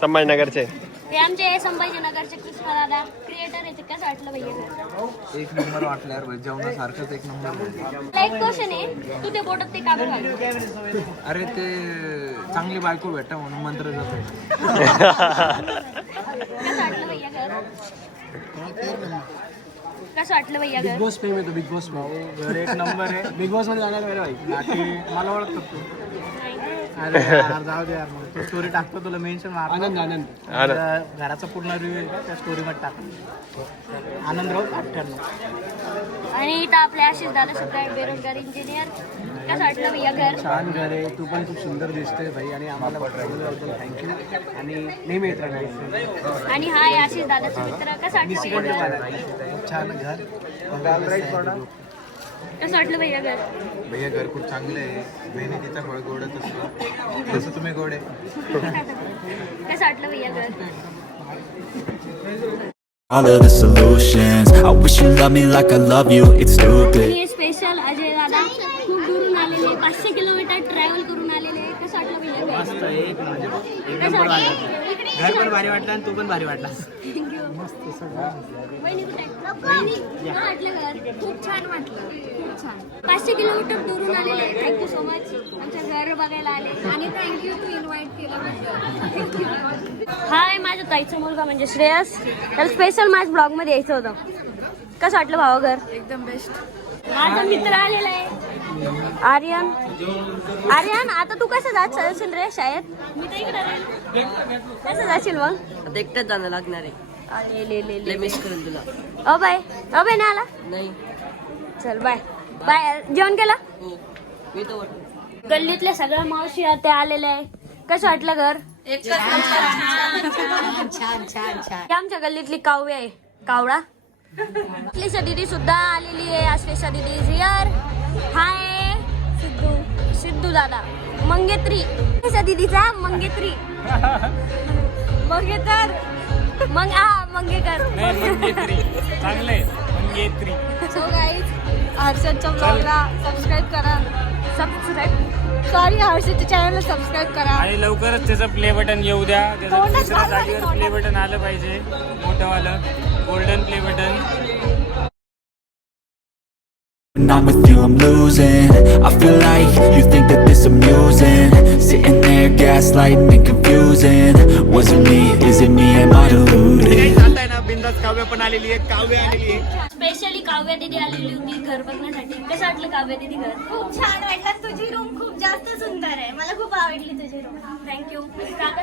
संभाजीनगरचे ते आमचे संभाजीनगरचे कृष्णा दादा क्रिएटर आहेत. कसं वाटलं भैया? एक नंबर वाटलं यार, जेवणासारखंच एक नंबर. मला एक क्वेश्चन आहे, तू ते बोटात ते का बरं घालतो? अरे ते चांगली बायको भेटा म्हणून मंत्र जातो. कसं वाटलं भैया घर? कसं वाटलं भैया घर? बिग बॉस फेम येतो, बिग बॉस घर एक नंबर आहे. बिग बॉस मध्ये जाणार मेरे भाई. बाकी मला ओळखतो तू. अरे यार जाऊ दे यार, मग तू स्टोरी टाकतो तुला मेन्शन मार. आनंद आनंद घराचा पूर्ण रिव्ह्यू त्या स्टोरी मध्ये टाक. आनंद राऊत 98. आणि इथं आपले आशिष दादा सुद्धा आहे, बेरोजगार इंजिनियर. कसं वाटलं भैया घर? छान घर आहे, तू पण खूप सुंदर दिसते भाई आणि आम्हाला बोलल्याबद्दल थँक्यू आणि नेहमी येत राहणार. आणि हा आहे आशिष दादाचा मित्र. कसं वाटलं भैया घर? खूप छान घर. कसं वाटलं भैया घर? भैया घर खूप चांगलं आहे. मेहनतीचा फळ गोडच असतो, तसं तुम्ही गोड आहे. कसं वाटलं भैया घर? All of the solutions. I wish you loved me like I love you. It's stupid. आणि स्पेशल अजय दादा खूप दूरून आलेले, 500 किलोमीटर ट्रॅव्हल करून आलेले. कसं वाटलं भैया घर? मस्त एक कसं नंबर वाटलं? वाटलं. घर पण भारी वाटलं आणि तू पण भारी वाटला. वहिनी कुठे आहे? वहिनी, कसं वाटलं घर? खूप छान वाटलं, खूप छान. 500 किलोमीटर दूरून आलेले. थँक्यू सो मच आमच्या घर बघायला आले आणि थँक्यू तू इन्व्हाइट केलं. हाय, माझ्या ताईचा मुलगा म्हणजे श्रेयस. त्याला स्पेशल माझ्या ब्लॉग मध्ये यायचं होतं. कसं वाटलं भावा घर? एकदम बेस्ट. माझा मित्र आलेला आहे आर्यन. आर्यन, आता तू कसं जाशील रे शाळेत? मी तर इकडे राहील. कसं जाशील मग? आता एकटंच जाणं लागणार आहे. लय मिस करेल तुला. ओ बाय नाही आला? नाही. चल बाय बाय. जेवण केलं? हो मी तर वाटत. गल्लीतल्या सगळ्या मावशी ते आलेले आहे. कसं वाटलं घर? छान छान छान. आमच्या गल्लीतली काव्य आहे, कावळा. स्पेशा दीदी सुद्धा आलेली आहे. स्पेशा दीदी इज हियर. हाय सिद्धू दादा. मंगेत्री स्पेशा दीदीचा मंगेत्री. मंगेतर मंगेकर. चांगले मंगेत्री. सो गाईज, हर्षदच्या ब्लॉगला सबस्क्राईब करा. सॉरी, हर्षदच्या चॅनलला सबस्क्राईब करा. आणि लवकरच त्याचं प्ले बटन येऊ द्या. त्याचं दुसऱ्या जागेवर प्ले बटन आलं पाहिजे, मोठंवालं golden play button. When I'm with you, I'm losing. I feel like you think that this amusing. Sitting there, gaslighting and confusing. Was it me? Is it me? Am I deluded? जाताय ना बिंदास. काव्य पण आलेली आहे, काव्य आलेली आहे. स्पेशली काव्या दीदी आलेली होती घर बघण्यासाठी. कसं वाटलं काव्या दीदी घर? खूप छान वाटलं. तुझी रूम खूप जास्त सुंदर आहे. मला खूप आवडली तुझी रूम. थँक्यू. काका